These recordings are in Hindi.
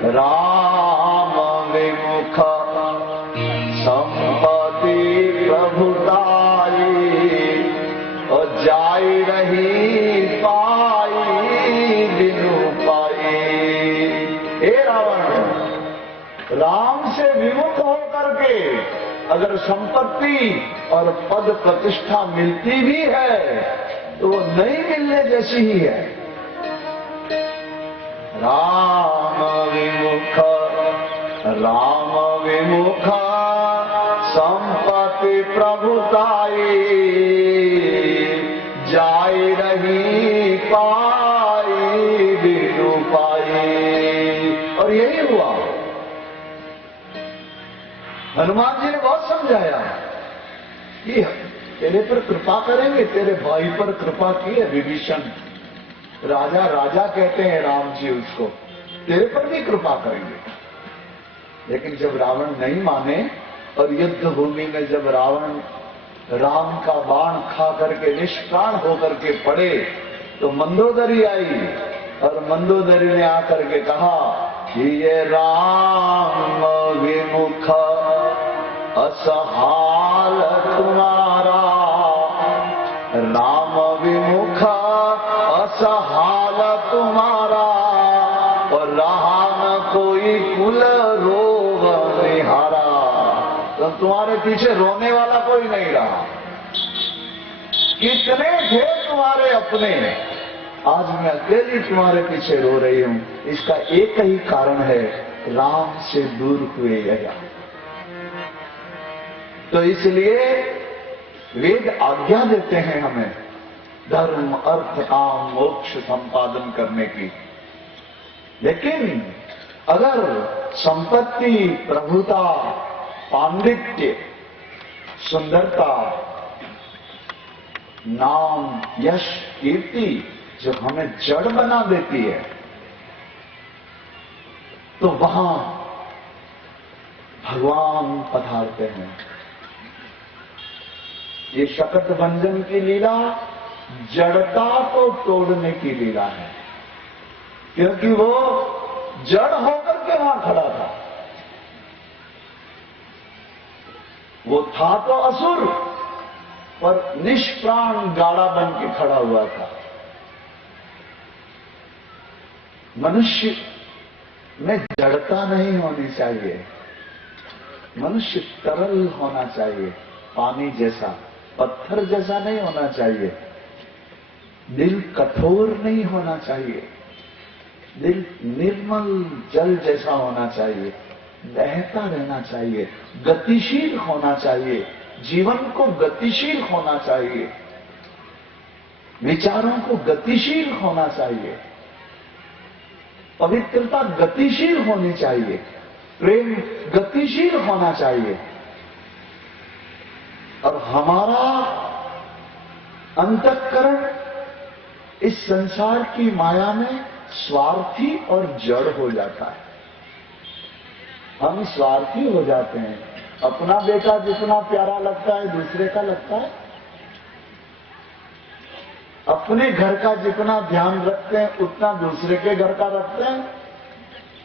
राम विमुख संपत्ति प्रभुताई, और जाई रही पाई बिनु पाई। हे रावण, राम से विमुख होकर के अगर संपत्ति और पद प्रतिष्ठा मिलती भी है तो वो नहीं मिलने जैसी ही है। राम विमुख संपत्ति प्रभुताई, जाई रही पाई बिनु पाई। और यही हुआ। हनुमान जी ने बहुत समझाया कि तेरे पर कृपा करेंगे, तेरे भाई पर कृपा की है विभीषण, राजा राजा कहते हैं राम जी उसको, तेरे पर भी कृपा करेंगे। लेकिन जब रावण नहीं माने और युद्ध भूमि में जब रावण राम का बाण खा करके निष्प्राण होकर के पड़े तो मंदोदरी आई, और मंदोदरी ने आकर के कहा कि ये राम विमुख असहाल तुम्हारा, राम विमुख असहाल तुम्हारा, और रहा न कोई कुल रोग निहारा। तो तुम्हारे पीछे रोने वाला कोई नहीं रहा। कितने थे तुम्हारे अपने, आज मैं अकेली तुम्हारे पीछे रो रही हूं। इसका एक ही कारण है, राम से दूर हुए यह। तो इसलिए वेद आज्ञा देते हैं हमें धर्म अर्थ काम मोक्ष संपादन करने की। लेकिन अगर संपत्ति, प्रभुता, पांडित्य, सुंदरता, नाम, यश, कीर्ति जो हमें जड़ बना देती है, तो वहां भगवान पधारते हैं। ये शकट भंजन की लीला जड़ता को तोड़ने की लीला है, क्योंकि वो जड़ होकर के वहां खड़ा था। वो था तो असुर, पर निष्प्राण गाड़ा बन के खड़ा हुआ था। मनुष्य में जड़ता नहीं होनी चाहिए, मनुष्य तरल होना चाहिए, पानी जैसा, पत्थर जैसा नहीं होना चाहिए। दिल कठोर नहीं होना चाहिए, दिल निर्मल जल जैसा होना चाहिए, बहता रहना चाहिए, गतिशील होना चाहिए, जीवन को गतिशील होना चाहिए, विचारों को गतिशील होना चाहिए, पवित्रता गतिशील होनी चाहिए, प्रेम गतिशील होना चाहिए। और हमारा अंतःकरण इस संसार की माया में स्वार्थी और जड़ हो जाता है। हम स्वार्थी हो जाते हैं, अपना बेटा जितना प्यारा लगता है दूसरे का लगता है, अपने घर का जितना ध्यान रखते हैं उतना दूसरे के घर का रखते हैं,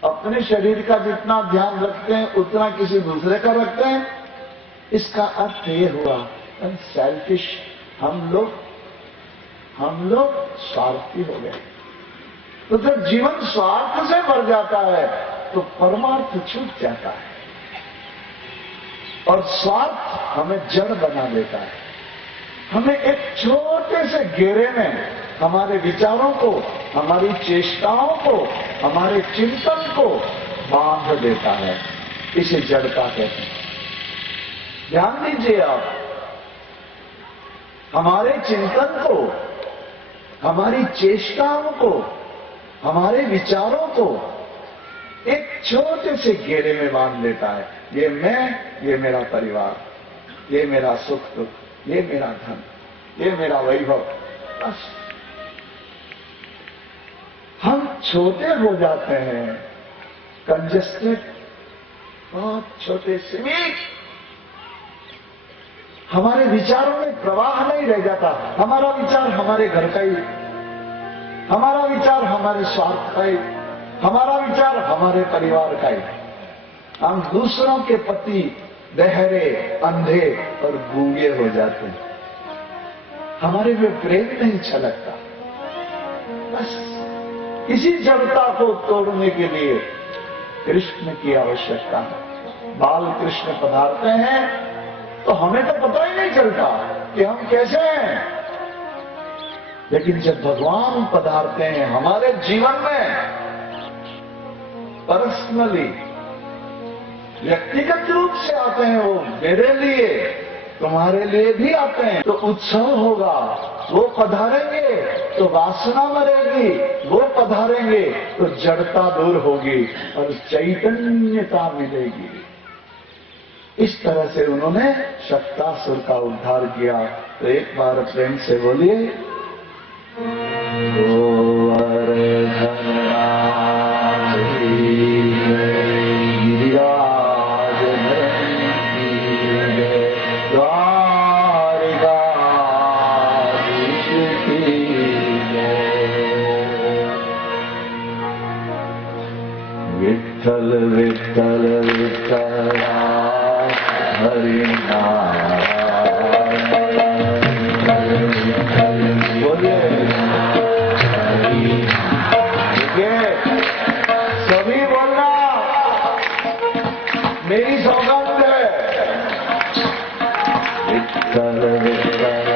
अपने शरीर का जितना ध्यान रखते हैं उतना किसी दूसरे का रखते हैं। इसका अर्थ ये हुआ सेल्फिश, हम लोग स्वार्थी हो गए। तो जब जीवन स्वार्थ से भर जाता है तो परमार्थ छूट जाता है, और स्वार्थ हमें जड़ बना देता है, हमें एक छोटे से घेरे में हमारे विचारों को, हमारी चेष्टाओं को, हमारे चिंतन को बांध देता है। इसे जड़ता कहते हैं। ध्यान दीजिए आप, हमारे चिंतन को, हमारी चेष्टाओं को, हमारे विचारों को एक छोटे से घेरे में बांध देता है। ये मैं, ये मेरा परिवार, ये मेरा सुख दुख, ये मेरा धन, ये मेरा वैभव, बस हम छोटे हो जाते हैं, कंजस्टेड, बहुत छोटे सीमित। हमारे विचारों में प्रवाह नहीं रह जाता। हमारा विचार हमारे घर का ही, हमारा विचार हमारे स्वार्थ का ही, हमारा विचार हमारे परिवार का ही, हम दूसरों के प्रति बहरे, अंधे और गूंगे हो जाते हैं, हमारे में प्रेम नहीं छलकता। बस इसी जड़ता को तोड़ने के लिए कृष्ण की आवश्यकता है। बाल कृष्ण पधारते हैं तो हमें तो पता ही नहीं चलता कि हम कैसे हैं, लेकिन जब भगवान पधारते हैं हमारे जीवन में, पर्सनली व्यक्तिगत रूप से आते हैं, वो मेरे लिए तुम्हारे लिए भी आते हैं, तो उत्सव होगा। वो पधारेंगे तो वासना मरेगी, वो पधारेंगे तो जड़ता दूर होगी और चैतन्यता मिलेगी। इस तरह से उन्होंने शक्तासुर का उद्धार किया। तो एक बार प्रेम से बोलिए, विठ्ठल विठ्ठल विठ्ठला हरि बोलिए। सभी बोलना, मेरी सौगात है। विठ्ठल विठ्ठल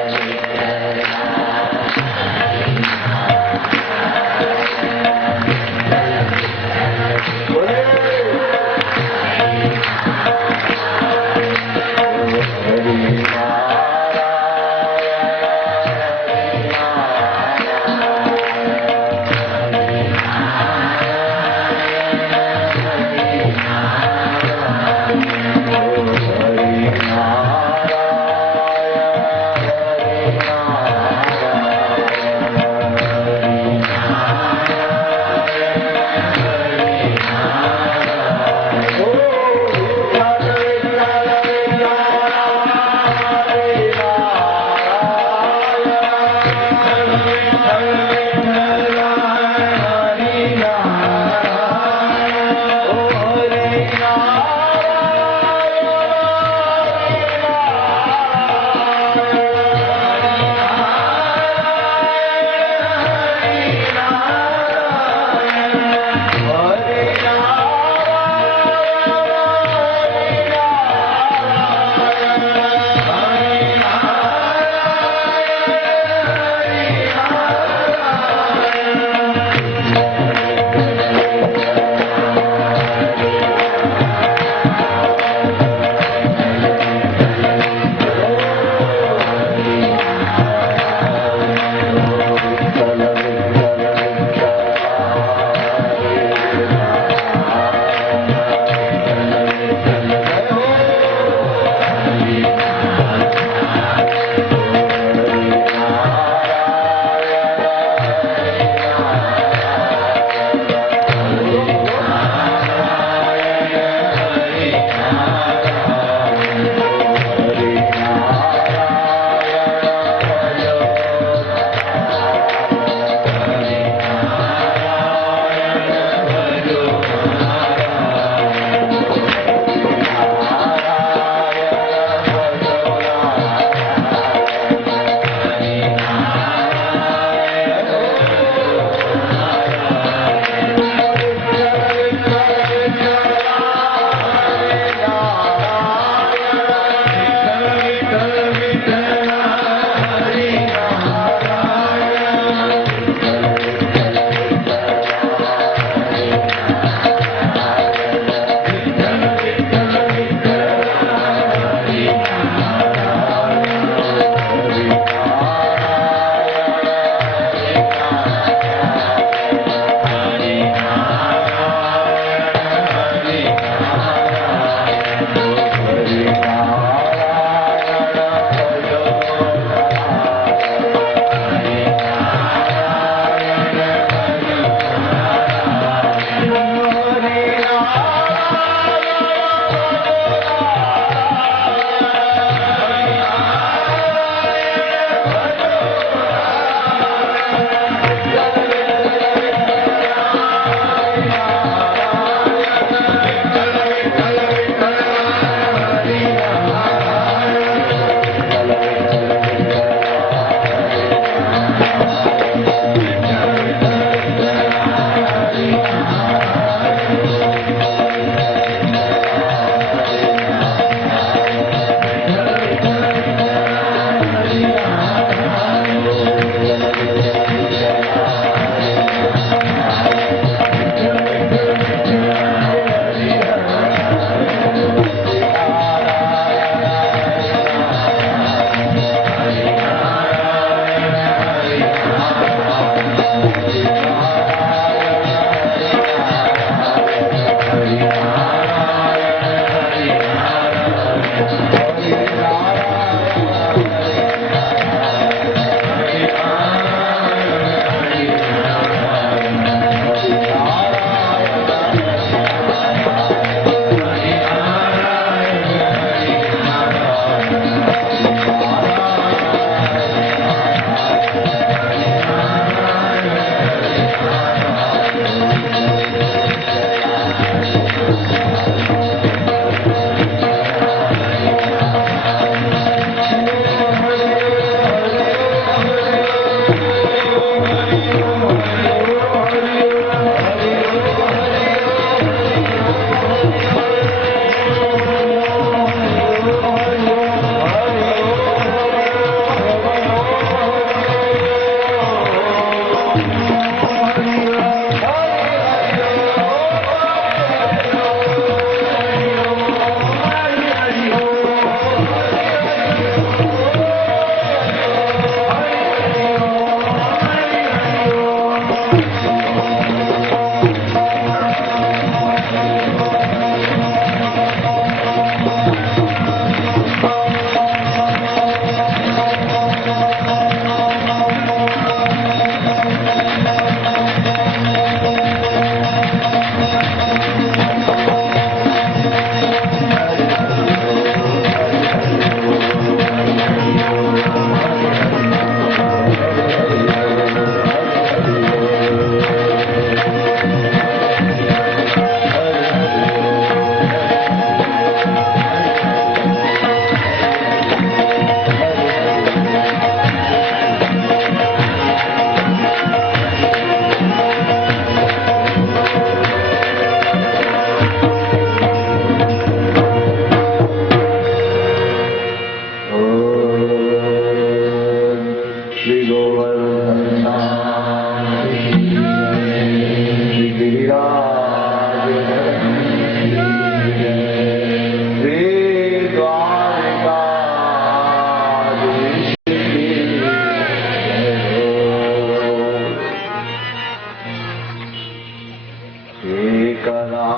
एकदा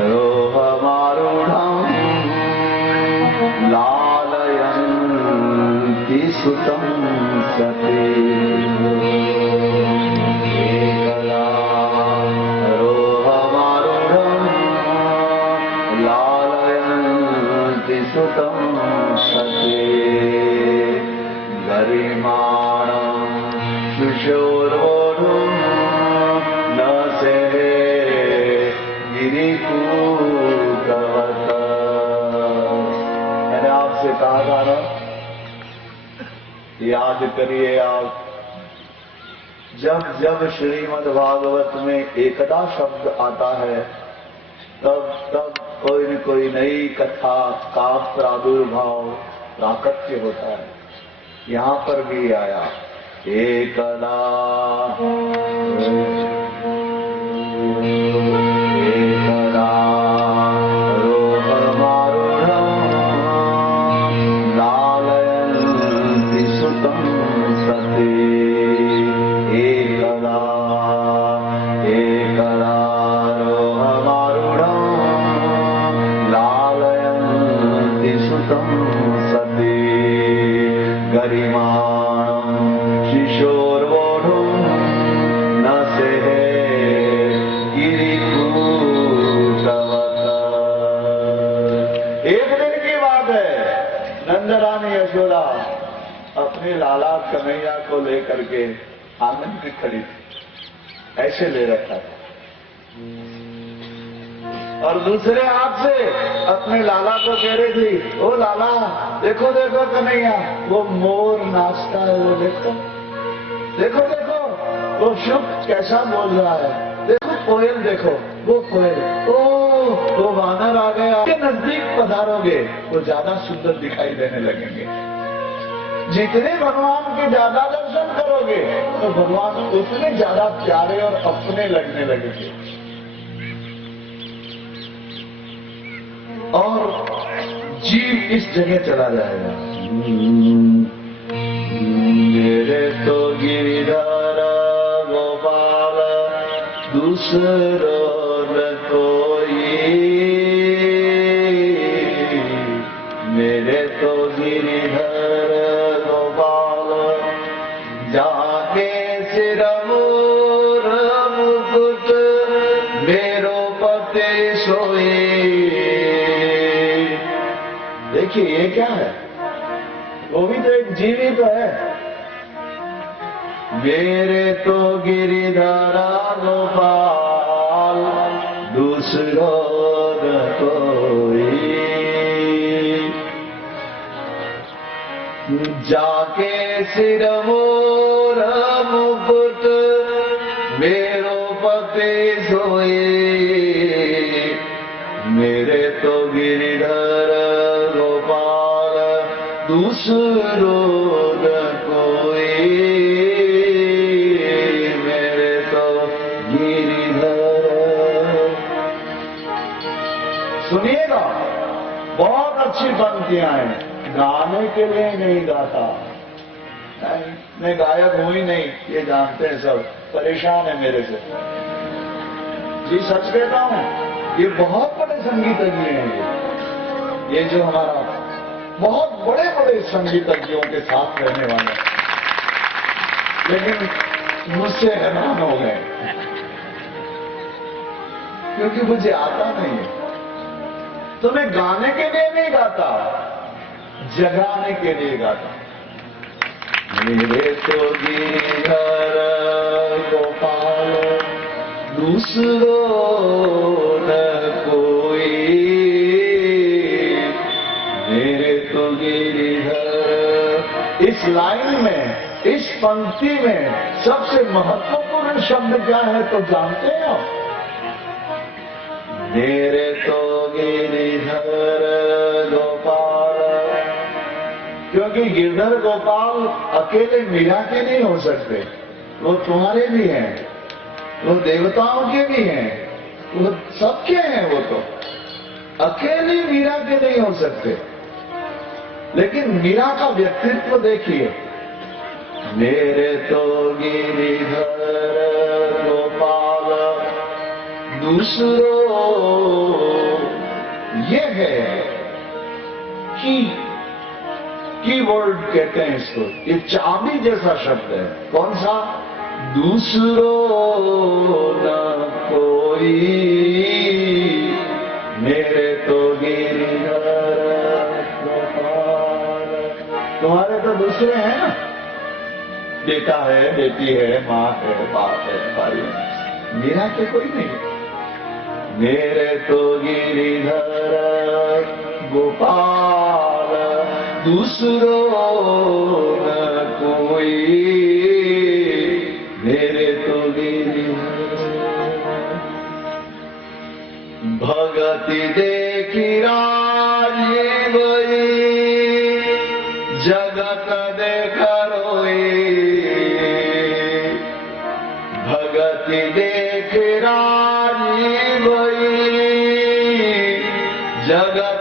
रोहमारूढं लालयन्ति सुतं सती। एकदा रोहमारूढं लालयन्ति सुतं सती। गरिमाणं शुशोर्वोढुं न सेवे गिरिकूटवत्। मैंने आपसे कहा था ना, याद करिए आप, जब जब श्रीमद् भागवत में एकदा शब्द आता है तब तब कोई न कोई नई कथा का प्रादुर्भाव प्राकट्य होता है। यहाँ पर भी आया एकदा एकदा रोहमारूढं लालयन्ति सुतं सती। एकदा एकदा रोहमारूढं लालयन्ति सुतं सती। गरिमाणं शिशोर्वोढुं न सेहे गिरिकूटवत्। एक दिन की बात है, नंदरानी यशोदा अपने लाला कन्हैया को लेकर के आंगन में खड़ी थी, ऐसे ले रखा था, और दूसरे हाथ से अपने लाला को कह रही थी, ओ लाला देखो देखो कन्हैया, वो मोर नाचता है, वो देखो देखो देखो, वो शुभ कैसा बोल रहा है, देखो कोयल देखो, वो कोयल, ओ वो वानर आ गया, के नजदीक पधारोगे वो ज्यादा सुंदर दिखाई देने लगेंगे। जितने भगवान के ज्यादा दर्शन करोगे तो भगवान उतने ज्यादा प्यारे और अपने लगने लगेंगे। और जीव इस जगह चला जाएगा। मेरे तो गिरधर गोपाल दूसरो न कोई, मेरे तो गिरधर गोपाल जाके सिर मोर मुकुट मेरो पति सोई। देखिए ये क्या है, वो भी तो एक जीवी तो है। मेरे तो गिरिधरा गोपाल दूसरो न कोई, जाके सिर मोर मुकुट मेरो पति सोई। मेरे तो गिरिधर गोपाल दूसरो न कोई, मेरे तो गिरिधर। सुनिएगा, बहुत अच्छी पंक्तियां हैं, गाने के लिए नहीं गाता, मैं गायक हूं ही नहीं, ये जानते हैं सब, परेशान है मेरे से जी, सच कहता हूं। ये बहुत बड़े संगीतज्ञ हैं, ये जो हमारा बहुत बड़े बड़े संगीतज्ञों के साथ रहने वाले हैं, लेकिन मुझसे हैरान हो गए क्योंकि मुझे आता नहीं है। तो मैं गाने के लिए नहीं गाता, जगाने के लिए गाता। मेरे तो गिरधर गोपाल दूसरो न कोई, मेरे तो गिरधर। इस लाइन में, इस पंक्ति में सबसे महत्वपूर्ण शब्द क्या है तो जानते हैं आप? मेरे तो गिरधर गोपाल, क्योंकि गिरधर गोपाल अकेले मीरा के नहीं हो सकते, वो तुम्हारे भी हैं, वो देवताओं के भी हैं, वो सबके हैं। वो तो अकेली मीरा के नहीं हो सकते, लेकिन मीरा का व्यक्तित्व देखिए। मेरे तो गिरिधर गोपाल दूसरो ये है की वर्ड कहते हैं इसको, ये चाबी जैसा शब्द है। कौन सा? दूसरो न कोई मेरे तो गिरधर गोपाल। तुम्हारे तो दूसरे हैं ना, बेटा है, बेटी है, माँ है, बाप है, भाई है, मेरा तो कोई नहीं। मेरे तो गिरिधर गोपाल दूसरो न कोई मेरे तो गिरिधर। भगति देखी राजीव जगत देख रोई। भगति देख राजीव जगत